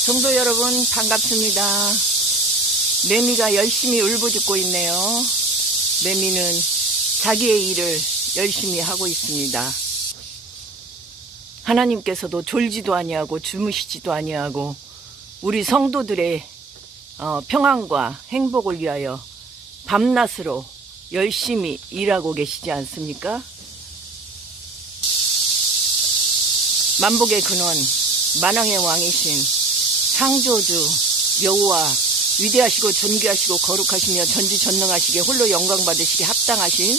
성도 여러분 반갑습니다. 매미가 열심히 울부짖고 있네요. 매미는 자기의 일을 열심히 하고 있습니다. 하나님께서도 졸지도 아니하고 주무시지도 아니하고 우리 성도들의 어, 평안과 행복을 위하여 밤낮으로 열심히 일하고 계시지 않습니까? 만복의 근원, 만왕의 왕이신 창조주 여호와 위대하시고 존귀하시고 거룩하시며 전지전능하시게 홀로 영광 받으시게 합당하신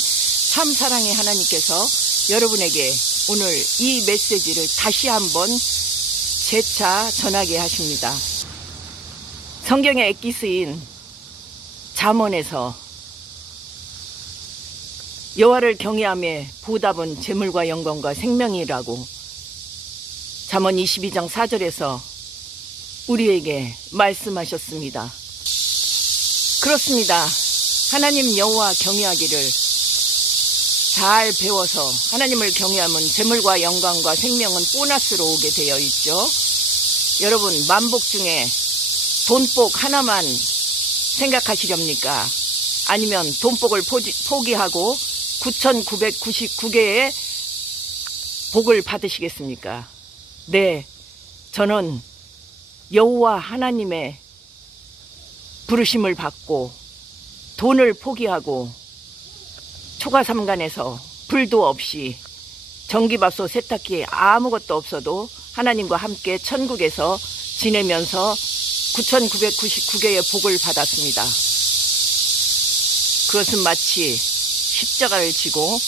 참 사랑의 하나님께서 여러분에게 오늘 이 메시지를 다시 한번 재차 전하게 하십니다. 성경의 엑기스인 잠언에서 여호와를 경외함에 보답은 재물과 영광과 생명이라고 잠언 22장 4절에서 우리에게 말씀하셨습니다. 그렇습니다. 하나님 여호와 경외하기를 잘 배워서 하나님을 경외하면 재물과 영광과 생명은 보너스로 오게 되어 있죠. 여러분 만복 중에 돈복 하나만 생각하시렵니까? 아니면 돈복을 포기, 포기하고 9,999개의 복을 받으시겠습니까? 네, 저는 여호와 하나님의 부르심을 받고 돈을 포기하고 초가삼간에서 불도 없이 전기밥솥 세탁기 아무것도 없어도 하나님과 함께 천국에서 지내면서 9,999개의 복을 받았습니다. 그것은 마치 십자가를 지고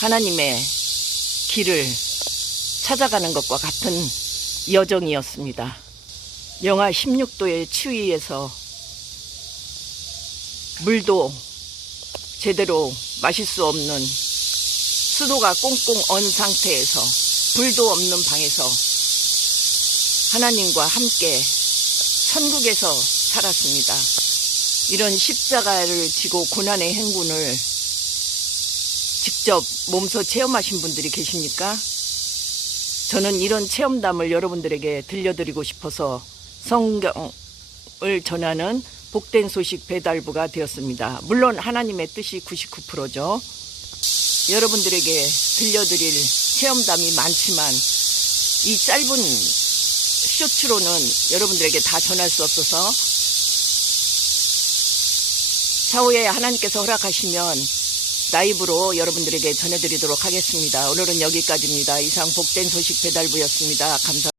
하나님의 길을 찾아가는 것과 같은 여정이었습니다. 영하 16도의 추위에서 물도 제대로 마실 수 없는 수도가 꽁꽁 언 상태에서 불도 없는 방에서 하나님과 함께 천국에서 살았습니다. 이런 십자가를 지고 고난의 행군을 직접 몸소 체험하신 분들이 계십니까? 저는 이런 체험담을 여러분들에게 들려드리고 싶어서 성경을 전하는 복된 소식 배달부가 되었습니다. 물론 하나님의 뜻이 99%죠. 여러분들에게 들려드릴 체험담이 많지만 이 짧은 쇼츠로는 여러분들에게 다 전할 수 없어서 차후에 하나님께서 허락하시면 라이브로 여러분들에게 전해드리도록 하겠습니다. 오늘은 여기까지입니다. 이상 복된 소식 배달부였습니다. 감사합니다.